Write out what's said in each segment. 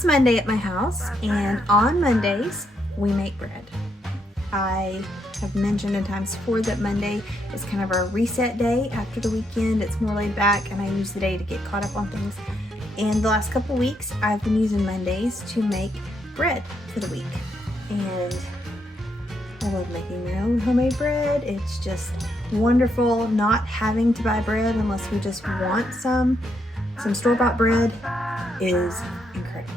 It's Monday at my house, and on Mondays, we make bread. I have mentioned in times before that Monday is kind of our reset day after the weekend. It's more laid back, and I use the day to get caught up on things. And the last couple weeks, I've been using Mondays to make bread for the week. And I love making my own homemade bread. It's just wonderful not having to buy bread unless we just want some store-bought bread is incredible.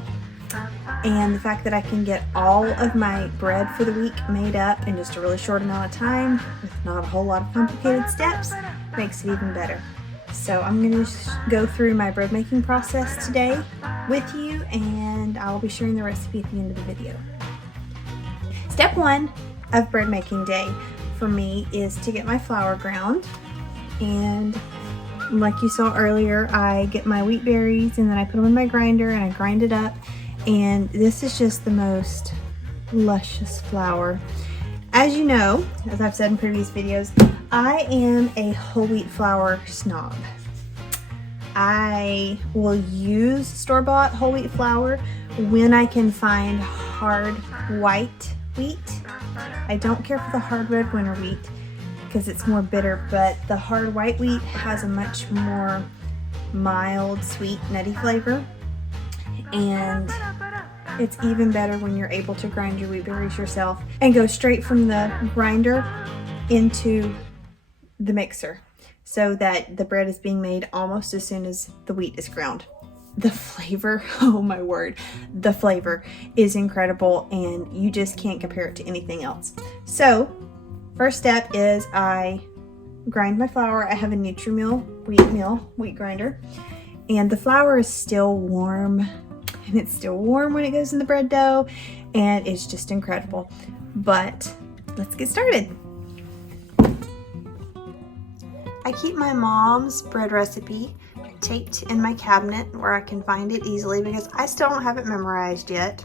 And the fact that I can get all of my bread for the week made up in just a really short amount of time with not a whole lot of complicated steps makes it even better. So I'm going to go through my bread making process today with you, and I'll be sharing the recipe at the end of the video. Step one of bread making day for me is to get my flour ground, and like you saw earlier, I get my wheat berries and then I put them in my grinder and I grind it up, and this is just the most luscious flour. As you know, as I've said in previous videos, I am a whole wheat flour snob. I will use store-bought whole wheat flour when I can find hard white wheat. I don't care for the hard red winter wheat because it's more bitter, but the hard white wheat has a much more mild, sweet, nutty flavor. And it's even better when you're able to grind your wheat berries yourself and go straight from the grinder into the mixer so that the bread is being made almost as soon as the wheat is ground. The flavor, oh my word, the flavor is incredible, and you just can't compare it to anything else. So first step is I grind my flour. I have a Nutrimill wheat grinder, and the flour is still warm, and it's still warm when it goes in the bread dough, and it's just incredible. But let's get started. I keep my mom's bread recipe taped in my cabinet where I can find it easily because I still don't have it memorized yet.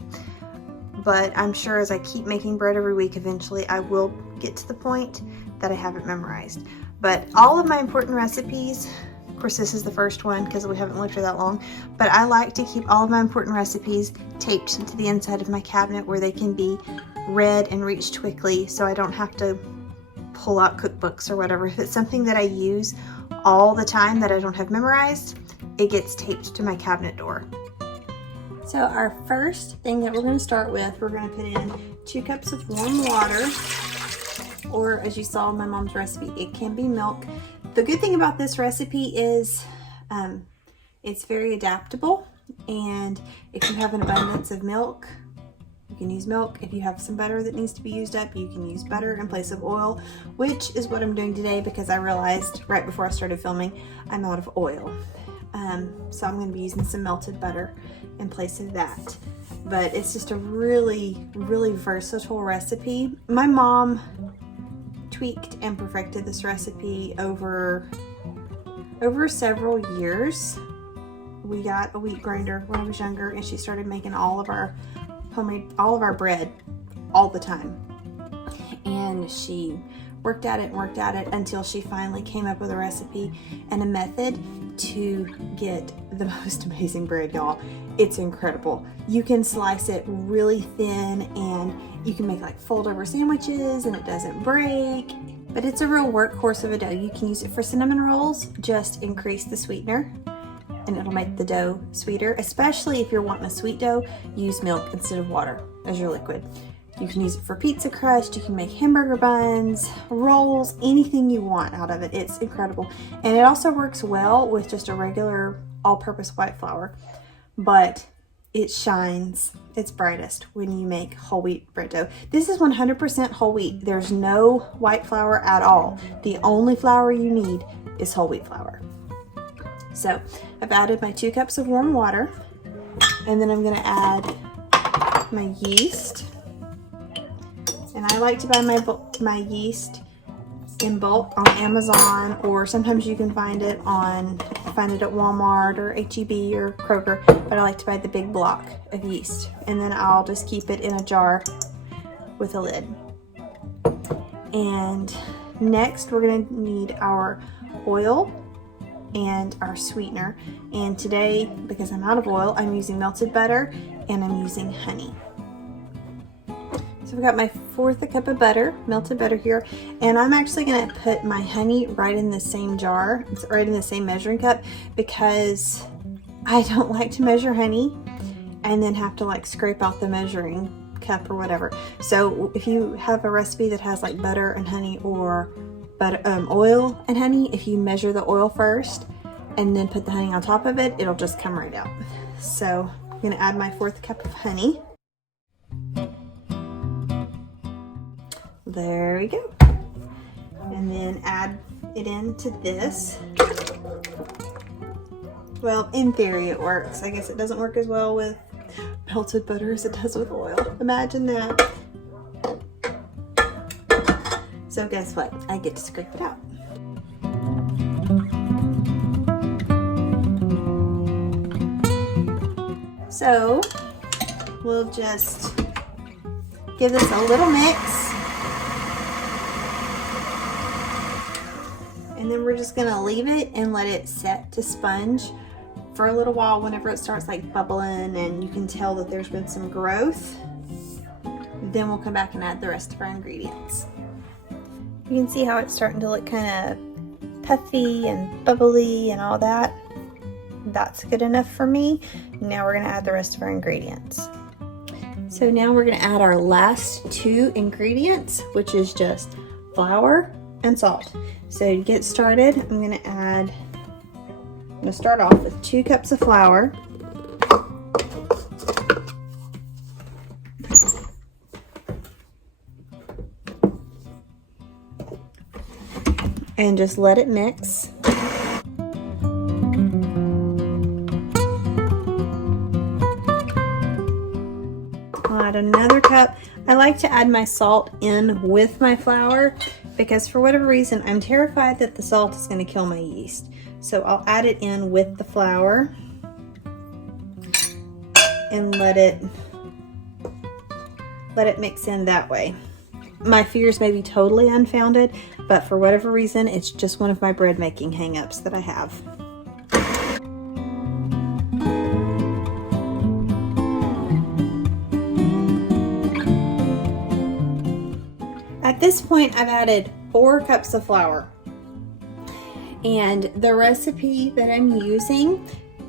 But I'm sure as I keep making bread every week, eventually I will get to the point that I have it memorized. But all of my important recipes, of course this is the first one because we haven't lived here that long, but I like to keep all of my important recipes taped to the inside of my cabinet where they can be read and reached quickly, so I don't have to pull out cookbooks or whatever. If it's something that I use all the time that I don't have memorized, it gets taped to my cabinet door. So our first thing that we're going to start with, we're going to put in 2 cups of warm water, or as you saw in my mom's recipe, it can be milk. The good thing about this recipe is it's very adaptable, and if you have an abundance of milk, you can use milk. If you have some butter that needs to be used up, you can use butter in place of oil, which is what I'm doing today because I realized right before I started filming I'm out of oil. So I'm going to be using some melted butter in place of that. But it's just a really, really versatile recipe. My mom tweaked and perfected this recipe over several years. We got a wheat grinder when I was younger, and she started making all of our bread all the time. And she worked at it until she finally came up with a recipe and a method to get the most amazing bread, y'all. It's incredible. You can slice it really thin, and you can make like fold over sandwiches and it doesn't break. But it's a real workhorse of a dough. You can use it for cinnamon rolls. Just increase the sweetener and it'll make the dough sweeter. Especially if you're wanting a sweet dough, use milk instead of water as your liquid. You can use it for pizza crust, you can make hamburger buns, rolls, anything you want out of it. It's incredible. And it also works well with just a regular all-purpose white flour, but it shines its brightest when you make whole wheat bread dough. This is 100% whole wheat. There's no white flour at all. The only flour you need is whole wheat flour. So I've added my 2 cups of warm water, and then I'm gonna add my yeast. And I like to buy my yeast in bulk on Amazon, or sometimes you can find it at Walmart or H-E-B or Kroger, but I like to buy the big block of yeast. And then I'll just keep it in a jar with a lid. And next we're gonna need our oil. and our sweetener. And today, because I'm out of oil, I'm using melted butter and I'm using honey. So I've got my 1/4 cup of butter, melted butter here, and I'm actually gonna put my honey right in the same jar, right in the same measuring cup, because I don't like to measure honey and then have to like scrape out the measuring cup or whatever. So if you have a recipe that has like butter and honey, or oil and honey, if you measure the oil first and then put the honey on top of it, it'll just come right out. So I'm gonna add my 1/4 cup of honey. There we go. And then add it into this. Well, in theory it works. I guess it doesn't work as well with melted butter as it does with oil. Imagine that. So guess what? I get to scrape it out. So we'll just give this a little mix. And then we're just gonna leave it and let it set to sponge for a little while. Whenever it starts like bubbling and you can tell that there's been some growth, then we'll come back and add the rest of our ingredients. You can see how it's starting to look kind of puffy and bubbly and all that. That's good enough for me. Now we're gonna add the rest of our ingredients. So now we're gonna add our last 2 ingredients, which is just flour and salt. So to get started, I'm gonna start off with 2 cups of flour. And just let it mix. I'll add another cup. I like to add my salt in with my flour because for whatever reason, I'm terrified that the salt is going to kill my yeast. So I'll add it in with the flour and let it mix in that way. My fears may be totally unfounded, but for whatever reason, it's just one of my bread making hang-ups that I have. At this point, I've added 4 cups of flour. And the recipe that I'm using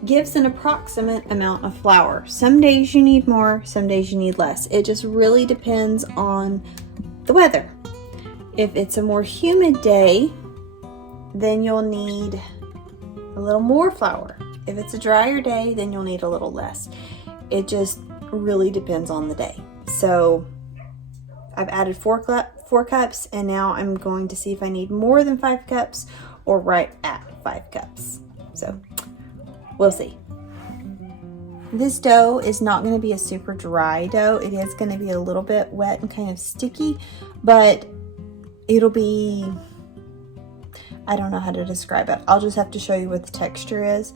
gives an approximate amount of flour. Some days you need more, some days you need less. It just really depends on the weather. If it's a more humid day, then you'll need a little more flour. If it's a drier day, then you'll need a little less. It just really depends on the day. So I've added 4 cups, and now I'm going to see if I need more than 5 cups or right at 5 cups. So we'll see. This dough is not going to be a super dry dough. It is going to be a little bit wet and kind of sticky, but it'll be, I don't know how to describe it. I'll just have to show you what the texture is,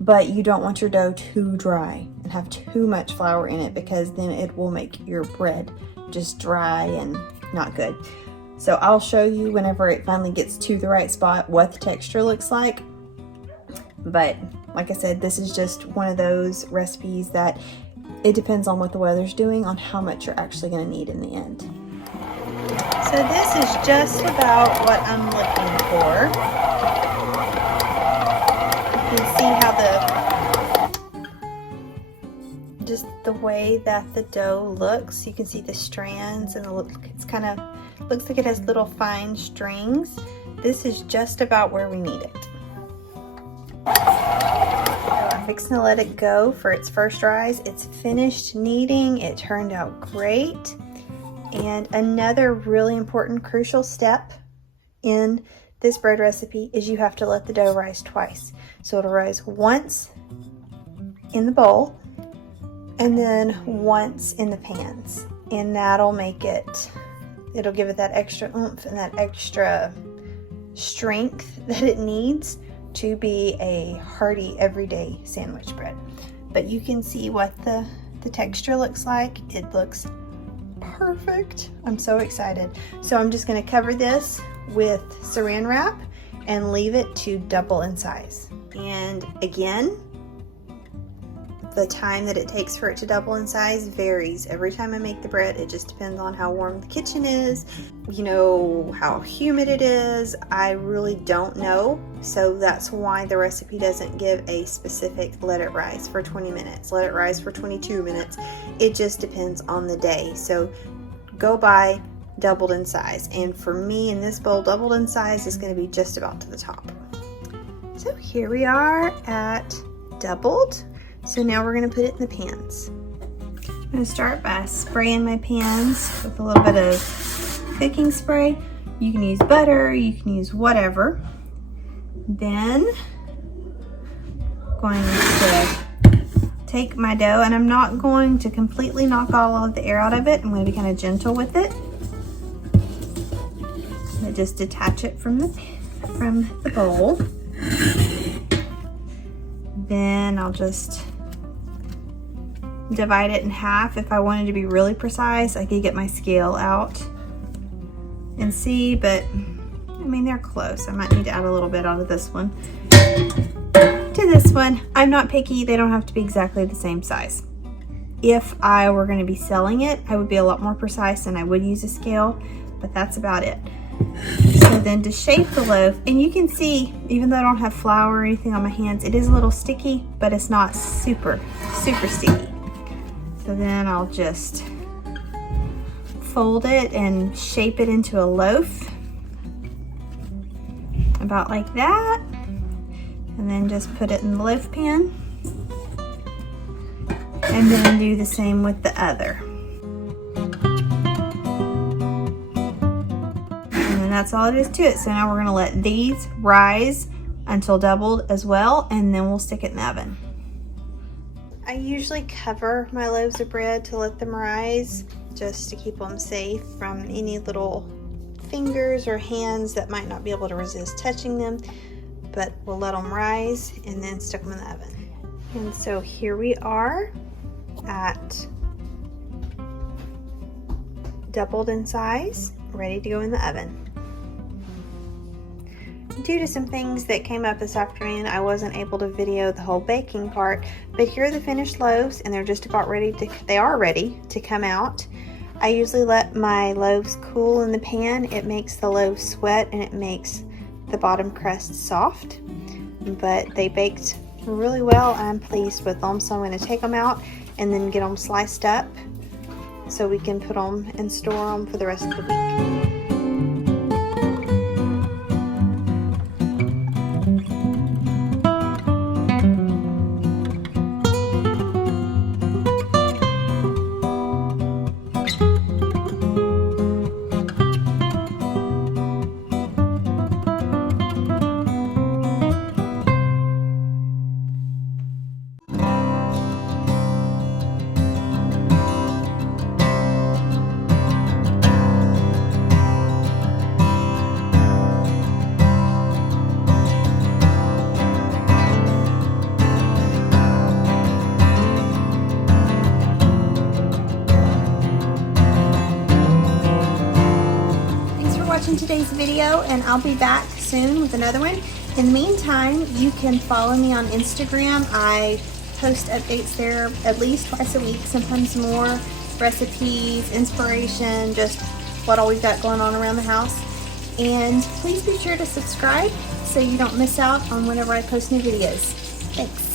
but you don't want your dough too dry and have too much flour in it, because then it will make your bread just dry and not good. So I'll show you whenever it finally gets to the right spot what the texture looks like. But like I said, this is just one of those recipes that it depends on what the weather's doing on how much you're actually going to need in the end. So this is just about what I'm looking for. You can see how just the way that the dough looks. You can see the strands, and it's kind of looks like it has little fine strings. This is just about where we need it. So I'm fixing to let it go for its first rise. It's finished kneading. It turned out great. And another really important crucial step in this bread recipe is you have to let the dough rise twice. So it'll rise once in the bowl and then once in the pans. And that'll make it'll give it that extra oomph and that extra strength that it needs to be a hearty everyday sandwich bread. But you can see what the texture looks like. It looks perfect. I'm so excited. So I'm just going to cover this with saran wrap and leave it to double in size. And again, the time that it takes for it to double in size varies every time I make the bread. It just depends on how warm the kitchen is, you know, how humid it is. I really don't know, so that's why the recipe doesn't give a specific let it rise for 20 minutes, let it rise for 22 minutes. It just depends on the day. So go by doubled in size, and for me in this bowl, doubled in size is going to be just about to the top. So here we are at doubled. So now we're going to put it in the pans. I'm going to start by spraying my pans with a little bit of cooking spray. You can use butter, you can use whatever. Then I'm going to take my dough, and I'm not going to completely knock all of the air out of it. I'm going to be kind of gentle with it. I'm going to just detach it from the bowl. Then I'll just divide it in half. If I wanted to be really precise, I could get my scale out and see, but I mean, they're close. I might need to add a little bit out of this one to this one. I'm not picky. They don't have to be exactly the same size. If I were going to be selling it, I would be a lot more precise and I would use a scale, but that's about it. So then to shape the loaf, and you can see, even though I don't have flour or anything on my hands, it is a little sticky, but it's not super sticky. So then I'll just fold it and shape it into a loaf, about like that, and then just put it in the loaf pan, and then do the same with the other. And that's all it is to it. So now we're going to let these rise until doubled as well, and then we'll stick it in the oven. I usually cover my loaves of bread to let them rise, just to keep them safe from any little fingers or hands that might not be able to resist touching them, but we'll let them rise and then stick them in the oven. And so here we are at doubled in size, ready to go in the oven. Due to some things that came up this afternoon, I wasn't able to video the whole baking part, but here are the finished loaves, and they're just about ready to come out. I usually let my loaves cool in the pan. It makes the loaves sweat and it makes the bottom crust soft, but they baked really well. I'm pleased with them, so I'm going to take them out and then get them sliced up so we can put them and store them for the rest of the week. Watching today's video, and I'll be back soon with another one. In the meantime, you can follow me on Instagram. I post updates there at least twice a week, sometimes more, recipes, inspiration, just what all we've got going on around the house. And please be sure to subscribe so you don't miss out on whenever I post new videos. Thanks.